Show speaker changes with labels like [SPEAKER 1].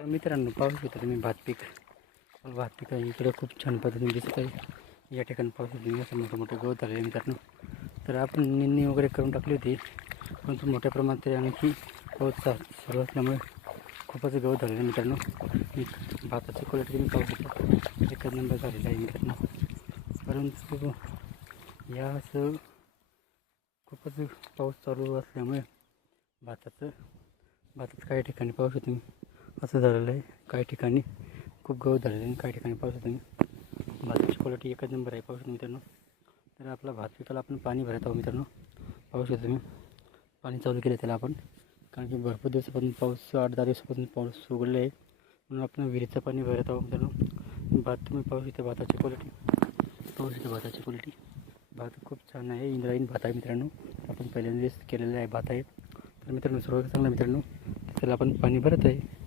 [SPEAKER 1] तर मित्रांनो पाहू शकता तुम्ही भात पीक भात पीक आहे इकडे खूप छान पद्धतीने दिसत आहे. या ठिकाणी पाहू शकतो असं मोठं मोठं गवत आलेलं मित्रांनो. तर आपण निंदणी वगैरे करून टाकली होती परंतु मोठ्या प्रमाणात तरी आणखी गवत चा- चालू असल्यामुळे खूपच गवत झालेलं आहे मित्रांनो. भाताची क्वालिटी तुम्ही पाहू शकता एकच नंबर झालेला आहे मित्रांनो. परंतु या असं खूपच पाऊस चालू असल्यामुळे भाताचं भातात काही ठिकाणी पाहू शकतो असं झालेलं आहे. काही ठिकाणी खूप गवत झालेलं आहे. आणि काही ठिकाणी पाहू शकतो तुम्ही भाताची क्वालिटी एकच नंबर आहे पाहू शकतो मित्रांनो. तर आपला भात पिकाला आपण पाणी भरत आहोत मित्रांनो. पाहू शकतो तुम्ही पाणी चालू केलं त्याला आपण. कारण की भरपूर दिवसापासून पाऊस आठ दहा दिवसापासून पाऊस उघडले आहे. म्हणून आपण विहिरीचं पाणी भरत आहोत मित्रांनो. भात तुम्ही पाहू शकता भाताची क्वालिटी पाहू शकता भाताची क्वालिटी भात खूप छान आहे. इंद्रायणी भात आहे मित्रांनो. आपण पहिल्यांदाच केलेलं आहे भात आहे. तर मित्रांनो सर्व चांगलं मित्रांनो त्याला आपण पाणी भरत आहे.